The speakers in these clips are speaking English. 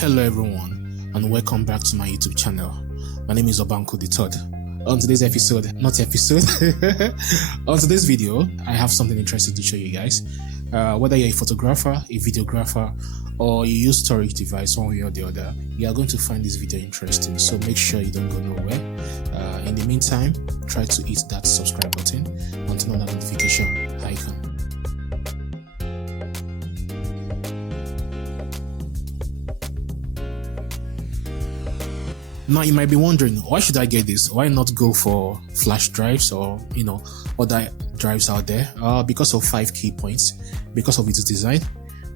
Hello everyone, and welcome back to my YouTube channel. My name is Obanko the Third. On today's video, I have something interesting to show you guys. Whether you're a photographer, a videographer, or you use storage device one way or the other, you are going to find this video interesting, so make sure you don't go nowhere. In the meantime, try to hit that subscribe button and turn on the notification icon. Now you might be wondering, why should I get this? Why not go for flash drives or other drives out there? Because of 5 key points: because of its design,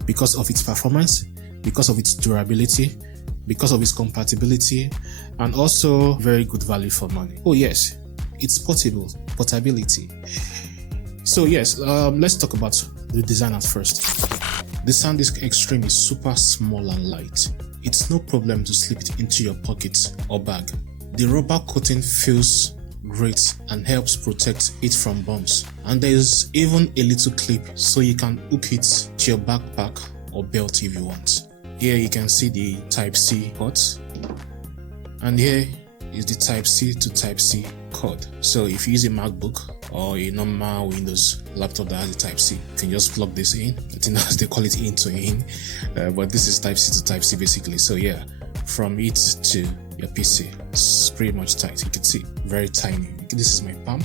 because of its performance, because of its durability, because of its compatibility, and also very good value for money. Oh yes, it's portability. So yes, let's talk about the design at first. The SanDisk Extreme is super small and light. It's no problem to slip it into your pocket or bag. The rubber coating feels great and helps protect it from bumps. And there's even a little clip so you can hook it to your backpack or belt if you want. Here you can see the Type-C port, and here is the Type-C to Type-C cord. So if you use a MacBook or a normal Windows laptop that has a Type-C, you can just plug this in. I think that's they call it in to in, but this is Type-C to Type-C basically. So yeah, from it to your PC, it's pretty much tight. You can see, very tiny. This is my palm.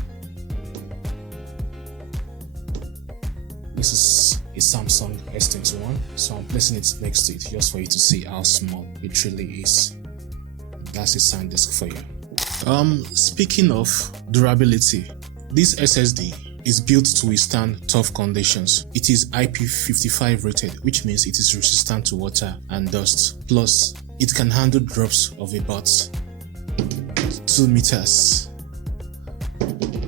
This is a Samsung S21, so I'm placing it next to it just for you to see how small it really is. That's a SanDisk for you. Speaking of durability, this SSD is built to withstand tough conditions. It is IP55 rated, which means it is resistant to water and dust. Plus, it can handle drops of about 2 meters.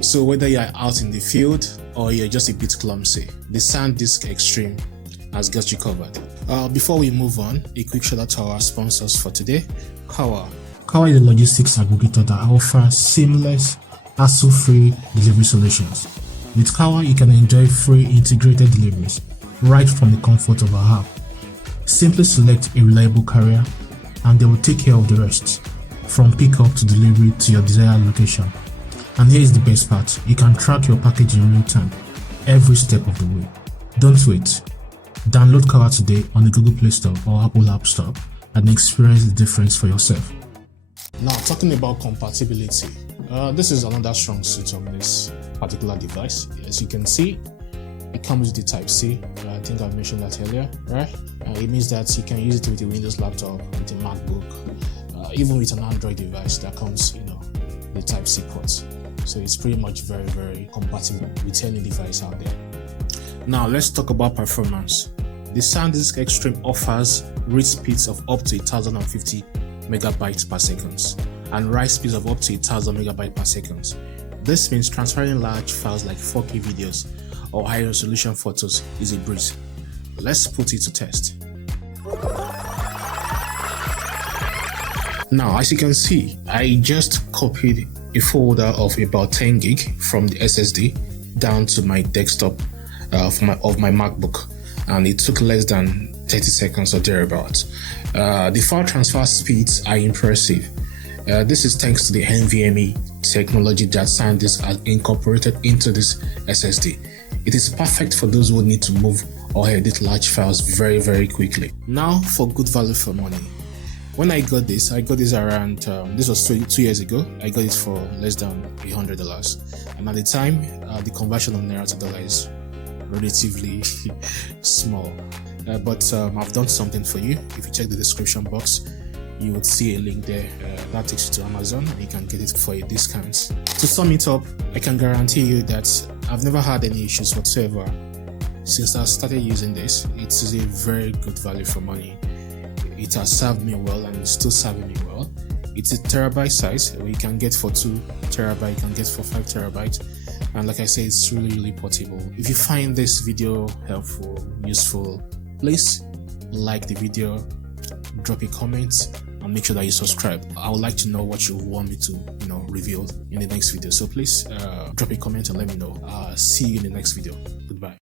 So whether you are out in the field or you're just a bit clumsy, the SanDisk Extreme has got you covered. Before we move on, a quick shout out to our sponsors for today, Kawa. Kawa is a logistics aggregator that offers seamless, hassle-free delivery solutions. With Kawa, you can enjoy free integrated deliveries right from the comfort of our app. Simply select a reliable carrier and they will take care of the rest, from pickup to delivery to your desired location. And here is the best part: you can track your package in real time, every step of the way. Don't wait. Download Kawa today on the Google Play Store or Apple App Store and experience the difference for yourself. Now, talking about compatibility, this is another strong suit of this particular device. As you can see, it comes with the Type-C. I think I mentioned that earlier, right? It means that you can use it with a Windows laptop, with a MacBook, even with an Android device that comes, the Type-C ports. So it's pretty much very, very compatible with any device out there. Now, let's talk about performance. The SanDisk Extreme offers read speeds of up to 1050 megabytes per second and write speeds of up to 1000 megabytes per second. This means transferring large files like 4K videos or high resolution photos is a breeze. Let's put it to test. Now, as you can see, I just copied a folder of about 10 gig from the SSD down to my desktop of my MacBook, and it took less than 30 seconds or thereabouts. The file transfer speeds are impressive. This is thanks to the NVMe technology that SanDisk has incorporated into this SSD. It is perfect for those who need to move or edit large files very, very quickly. Now for good value for money. When I got this around, this was 2 years ago. I got it for less than $100. And at the time, the conversion of Naira to dollar is relatively small. But I've done something for you. If you check the description box, you would see a link there that takes you to Amazon, and you can get it for a discount. To sum it up, I can guarantee you that I've never had any issues whatsoever since I started using this. It is a very good value for money. It has served me well and it's still serving me well. It's a terabyte size, where you can get for 2 terabytes, you can get for 5 terabytes. And like I said, it's really, really portable. If you find this video helpful, useful, please like the video, drop a comment, and make sure that you subscribe. I would like to know what you want me to reveal in the next video. So please drop a comment and let me know. See you in the next video. Goodbye.